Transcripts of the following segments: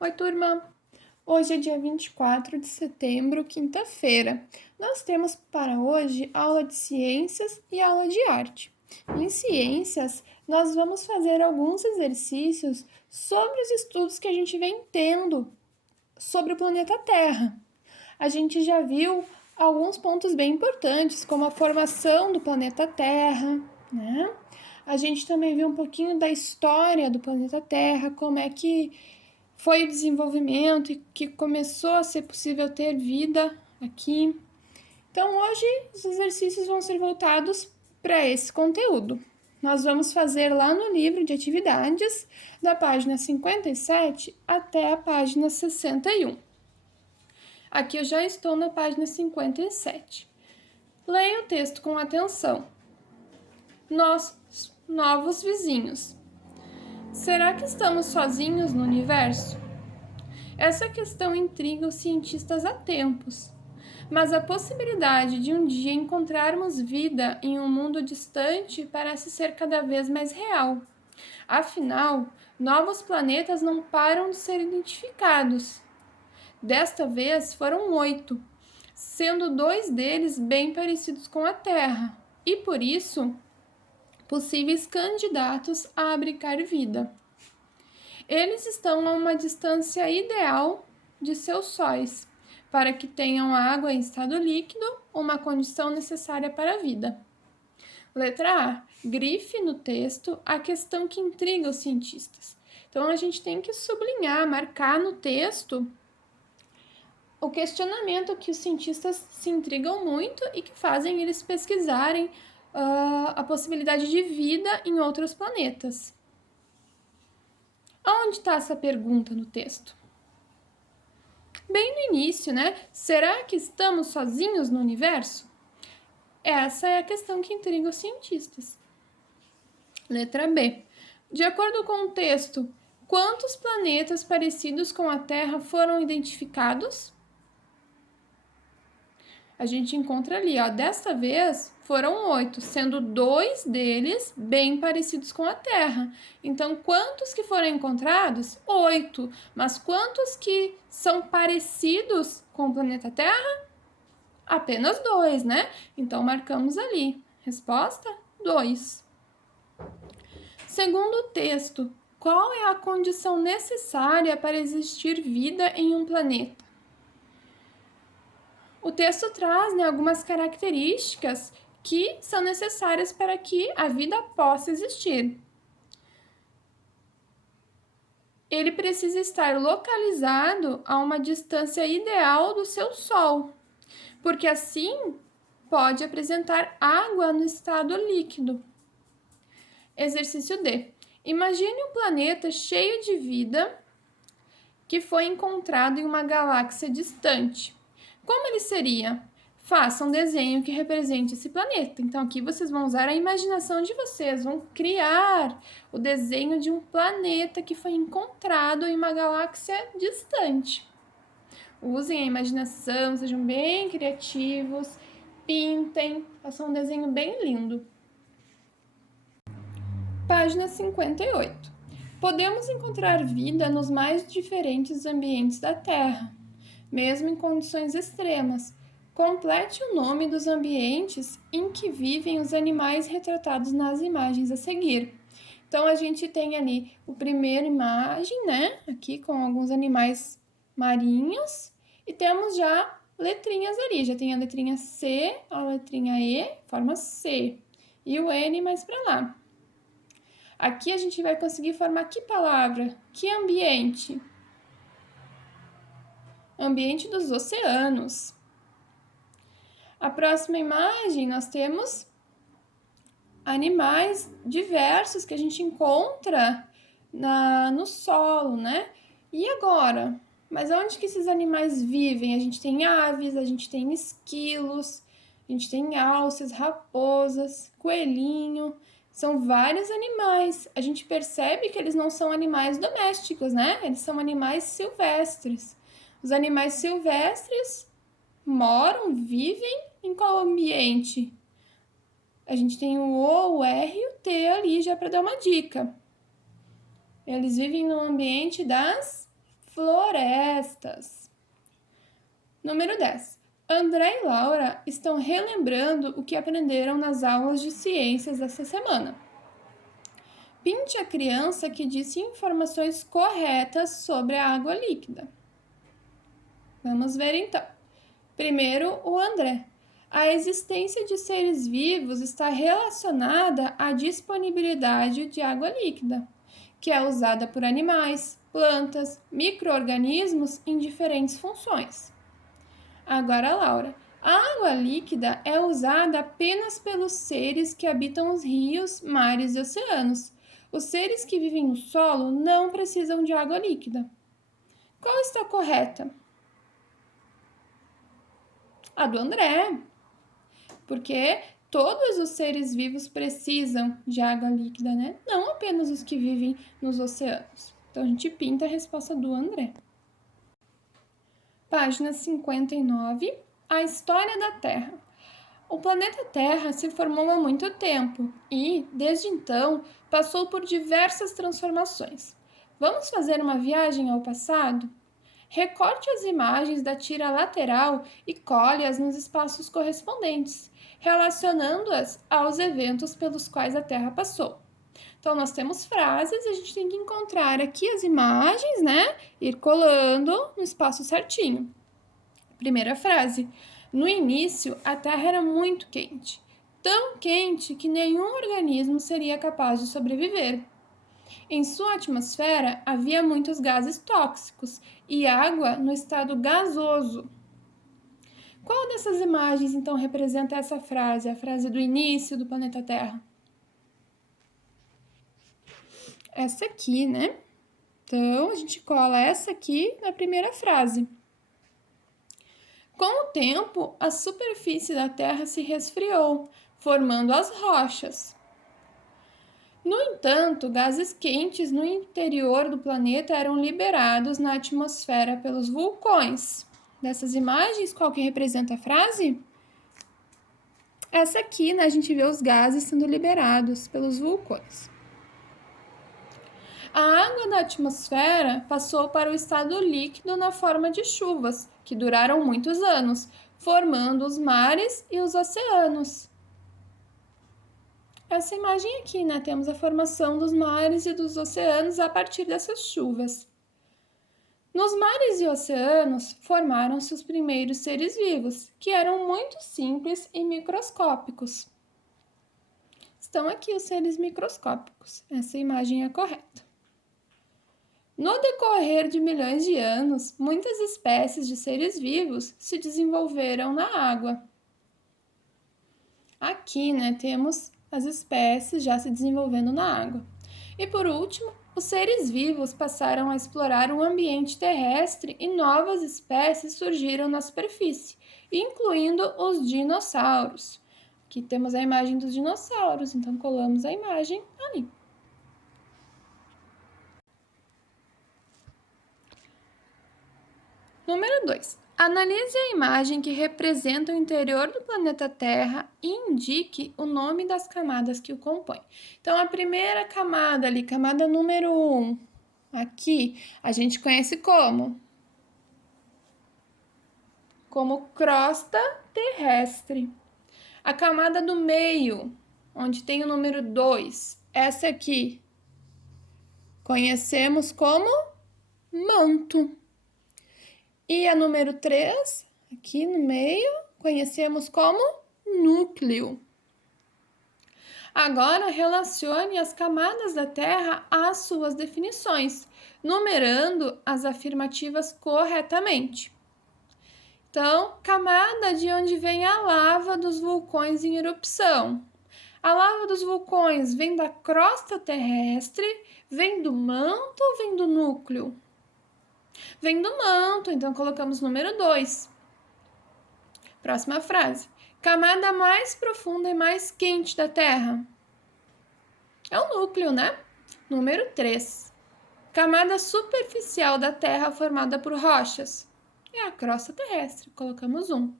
Oi, turma! Hoje é dia 24 de setembro, quinta-feira. Nós temos para hoje aula de ciências e aula de arte. Em ciências, nós vamos fazer alguns exercícios sobre os estudos que a gente vem tendo sobre o planeta Terra. A gente já viu alguns pontos bem importantes, como a formação do planeta Terra, né? A gente também viu um pouquinho da história do planeta Terra, como é que foi o desenvolvimento e que começou a ser possível ter vida aqui. Então, hoje, os exercícios vão ser voltados para esse conteúdo. Nós vamos fazer lá no livro de atividades, da página 57 até a página 61. Aqui eu já estou na página 57. Leia o texto com atenção. Novos vizinhos. Será que estamos sozinhos no universo? Essa questão intriga os cientistas há tempos, mas a possibilidade de um dia encontrarmos vida em um mundo distante parece ser cada vez mais real. Afinal, novos planetas não param de ser identificados. Desta vez foram 8, sendo 2 deles bem parecidos com a Terra, e por isso, possíveis candidatos a abrigar vida. Eles estão a uma distância ideal de seus sóis, para que tenham água em estado líquido, uma condição necessária para a vida. Letra A. Grife no texto a questão que intriga os cientistas. Então, a gente tem que sublinhar, marcar no texto o questionamento que os cientistas se intrigam muito e que fazem eles pesquisarem a possibilidade de vida em outros planetas. Onde está essa pergunta no texto? Bem no início, né? Será que estamos sozinhos no universo? Essa é a questão que intriga os cientistas. Letra B. De acordo com o texto, quantos planetas parecidos com a Terra foram identificados? A gente encontra ali, ó, desta vez foram 8, sendo 2 deles bem parecidos com a Terra. Então, quantos que foram encontrados? 8. Mas quantos que são parecidos com o planeta Terra? Apenas 2, né? Então, marcamos ali. Resposta: 2. Segundo o texto, qual é a condição necessária para existir vida em um planeta? O texto traz, né, algumas características que são necessárias para que a vida possa existir. Ele precisa estar localizado a uma distância ideal do seu Sol, porque assim pode apresentar água no estado líquido. Exercício D. Imagine um planeta cheio de vida que foi encontrado em uma galáxia distante. Como ele seria? Faça um desenho que represente esse planeta. Então, aqui vocês vão usar a imaginação de vocês, vão criar o desenho de um planeta que foi encontrado em uma galáxia distante. Usem a imaginação, sejam bem criativos, pintem, façam um desenho bem lindo. Página 58. Podemos encontrar vida nos mais diferentes ambientes da Terra, mesmo em condições extremas. Complete o nome dos ambientes em que vivem os animais retratados nas imagens a seguir. Então, a gente tem ali a primeira imagem, né? Aqui com alguns animais marinhos. E temos já letrinhas ali. Já tem a letrinha C, a letrinha E, forma C. E o N mais para lá. Aqui a gente vai conseguir formar que palavra? Que ambiente? Ambiente dos oceanos. A próxima imagem nós temos animais diversos que a gente encontra no solo, né? E agora? Mas onde que esses animais vivem? A gente tem aves, a gente tem esquilos, a gente tem alces, raposas, coelhinho. São vários animais. A gente percebe que eles não são animais domésticos, né? Eles são animais silvestres. Os animais silvestres moram, vivem em qual ambiente? A gente tem o O, o R e o T ali já para dar uma dica. Eles vivem no ambiente das florestas. Número 10. André e Laura estão relembrando o que aprenderam nas aulas de ciências dessa semana. Pinte a criança que disse informações corretas sobre a água líquida. Vamos ver então. Primeiro, o André. A existência de seres vivos está relacionada à disponibilidade de água líquida, que é usada por animais, plantas, micro-organismos em diferentes funções. Agora, Laura. A água líquida é usada apenas pelos seres que habitam os rios, mares e oceanos. Os seres que vivem no solo não precisam de água líquida. Qual está correta? A do André. Porque todos os seres vivos precisam de água líquida, né? Não apenas os que vivem nos oceanos. Então, a gente pinta a resposta do André. Página 59. A história da Terra. O planeta Terra se formou há muito tempo e, desde então, passou por diversas transformações. Vamos fazer uma viagem ao passado? Recorte as imagens da tira lateral e colhe-as nos espaços correspondentes, relacionando-as aos eventos pelos quais a Terra passou. Então, nós temos frases e a gente tem que encontrar aqui as imagens, né? Ir colando no espaço certinho. Primeira frase. No início, a Terra era muito quente. Tão quente que nenhum organismo seria capaz de sobreviver. Em sua atmosfera, havia muitos gases tóxicos e água no estado gasoso. Qual dessas imagens, então, representa essa frase, a frase do início do planeta Terra? Essa aqui, né? Então, a gente cola essa aqui na primeira frase. Com o tempo, a superfície da Terra se resfriou, formando as rochas. No entanto, gases quentes no interior do planeta eram liberados na atmosfera pelos vulcões. Dessas imagens, qual que representa a frase? Essa aqui, né, a gente vê os gases sendo liberados pelos vulcões. A água da atmosfera passou para o estado líquido na forma de chuvas, que duraram muitos anos, formando os mares e os oceanos. Essa imagem aqui, né? Temos a formação dos mares e dos oceanos a partir dessas chuvas. Nos mares e oceanos formaram-se os primeiros seres vivos, que eram muito simples e microscópicos. Estão aqui os seres microscópicos. Essa imagem é correta. No decorrer de milhões de anos, muitas espécies de seres vivos se desenvolveram na água. Aqui, né, temos as espécies já se desenvolvendo na água. E por último, os seres vivos passaram a explorar o ambiente terrestre e novas espécies surgiram na superfície, incluindo os dinossauros. Aqui temos a imagem dos dinossauros, então colamos a imagem ali. Número 2. Analise a imagem que representa o interior do planeta Terra e indique o nome das camadas que o compõem. Então, a primeira camada ali, camada número 1, aqui, a gente conhece como crosta terrestre. A camada do meio, onde tem o número 2, essa aqui, conhecemos como manto. E a número 3, aqui no meio, conhecemos como núcleo. Agora, relacione as camadas da Terra às suas definições, numerando as afirmativas corretamente. Então, camada de onde vem a lava dos vulcões em erupção. A lava dos vulcões vem da crosta terrestre, vem do manto ou vem do núcleo? Vem do manto, então colocamos número 2. Próxima frase. Camada mais profunda e mais quente da Terra. É o núcleo, né? Número 3. Camada superficial da Terra formada por rochas. É a crosta terrestre, colocamos 1.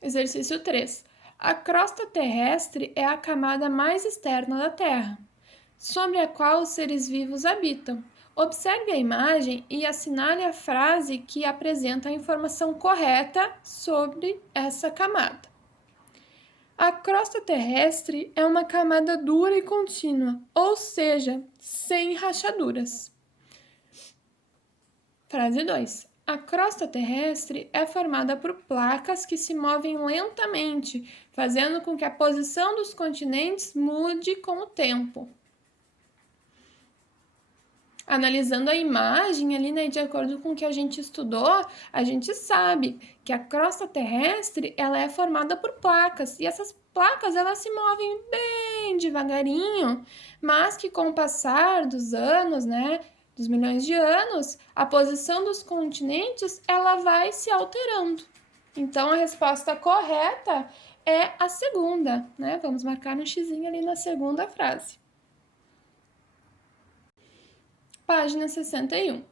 Exercício 3. A crosta terrestre é a camada mais externa da Terra, sobre a qual os seres vivos habitam. Observe a imagem e assinale a frase que apresenta a informação correta sobre essa camada. A crosta terrestre é uma camada dura e contínua, ou seja, sem rachaduras. Frase 2. A crosta terrestre é formada por placas que se movem lentamente, fazendo com que a posição dos continentes mude com o tempo. Analisando a imagem ali, né, de acordo com o que a gente estudou, a gente sabe que a crosta terrestre, ela é formada por placas, e essas placas, elas se movem bem devagarinho, mas que com o passar dos anos, né, dos milhões de anos, a posição dos continentes, ela vai se alterando. Então, a resposta correta é a segunda, né? Vamos marcar um xizinho ali na segunda frase. Página 61.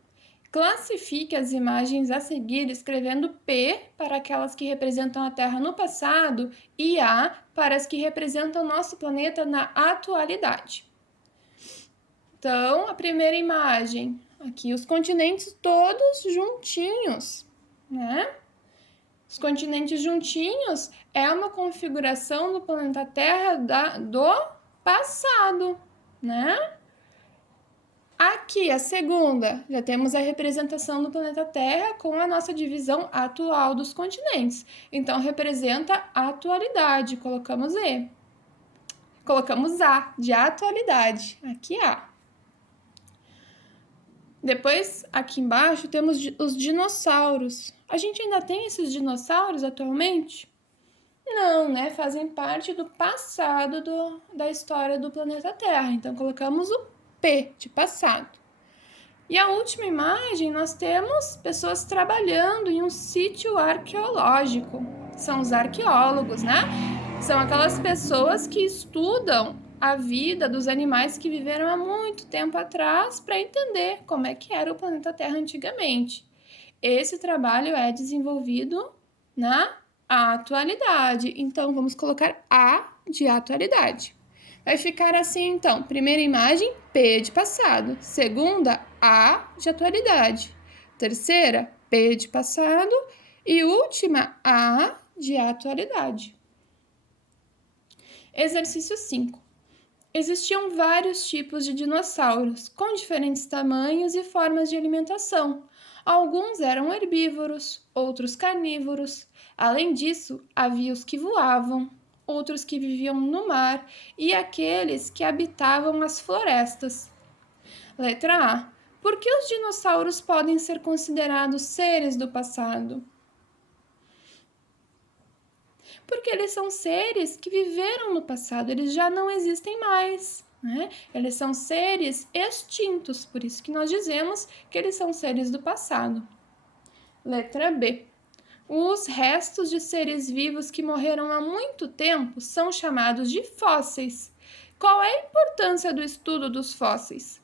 Classifique as imagens a seguir escrevendo P para aquelas que representam a Terra no passado e A para as que representam nosso planeta na atualidade. Então, a primeira imagem, aqui os continentes todos juntinhos, né? Os continentes juntinhos é uma configuração do planeta Terra do passado, né? Aqui, a segunda, já temos a representação do planeta Terra com a nossa divisão atual dos continentes. Então, representa a atualidade, colocamos E. Colocamos A, de atualidade, aqui A. Depois, aqui embaixo, temos os dinossauros. A gente ainda tem esses dinossauros atualmente? Não, né? Fazem parte do passado da história do planeta Terra. Então, colocamos o P, de passado. E a última imagem, nós temos pessoas trabalhando em um sítio arqueológico. São os arqueólogos, né? São aquelas pessoas que estudam a vida dos animais que viveram há muito tempo atrás para entender como é que era o planeta Terra antigamente. Esse trabalho é desenvolvido na atualidade. Então, vamos colocar A de atualidade. Vai ficar assim, então, primeira imagem, P de passado. Segunda, A de atualidade. Terceira, P de passado. E última, A de atualidade. Exercício 5. Existiam vários tipos de dinossauros, com diferentes tamanhos e formas de alimentação. Alguns eram herbívoros, outros carnívoros. Além disso, havia os que voavam, outros que viviam no mar e aqueles que habitavam as florestas. Letra A. Por que os dinossauros podem ser considerados seres do passado? Porque eles são seres que viveram no passado, eles já não existem mais, né? Eles são seres extintos, por isso que nós dizemos que eles são seres do passado. Letra B. Os restos de seres vivos que morreram há muito tempo são chamados de fósseis. Qual é a importância do estudo dos fósseis?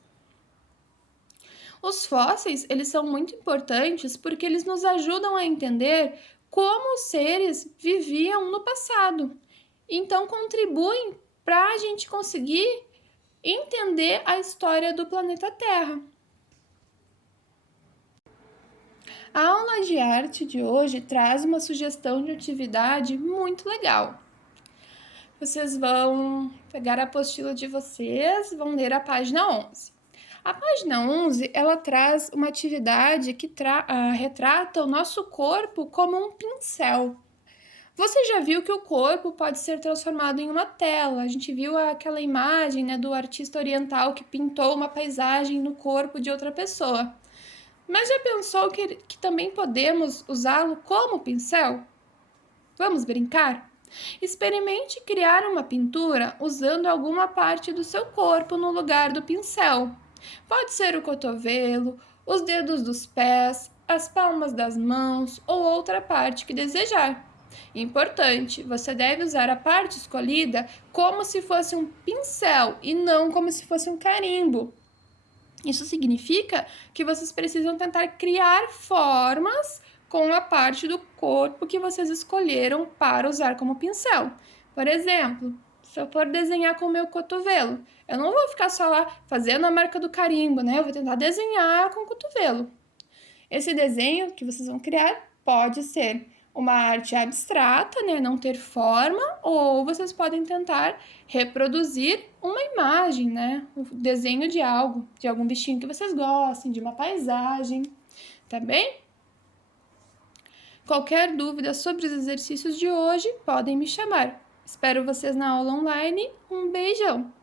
Os fósseis, eles são muito importantes porque eles nos ajudam a entender como os seres viviam no passado. Então, contribuem para a gente conseguir entender a história do planeta Terra. A aula de arte de hoje traz uma sugestão de atividade muito legal. Vocês vão pegar a apostila de vocês, vão ler a página 11. A página 11, ela traz uma atividade que retrata o nosso corpo como um pincel. Você já viu que o corpo pode ser transformado em uma tela. A gente viu aquela imagem, né, do artista oriental que pintou uma paisagem no corpo de outra pessoa. Mas já pensou que também podemos usá-lo como pincel? Vamos brincar? Experimente criar uma pintura usando alguma parte do seu corpo no lugar do pincel. Pode ser o cotovelo, os dedos dos pés, as palmas das mãos ou outra parte que desejar. Importante, você deve usar a parte escolhida como se fosse um pincel e não como se fosse um carimbo. Isso significa que vocês precisam tentar criar formas com a parte do corpo que vocês escolheram para usar como pincel. Por exemplo, Se eu for desenhar com o meu cotovelo, eu não vou ficar só lá fazendo a marca do carimbo, né? Eu vou tentar desenhar com o cotovelo. Esse desenho que vocês vão criar pode ser uma arte abstrata, né, não ter forma, ou vocês podem tentar reproduzir uma imagem, né, o desenho de algo, de algum bichinho que vocês gostem, de uma paisagem, tá bem? Qualquer dúvida sobre os exercícios de hoje, podem me chamar. Espero vocês na aula online. Um beijão!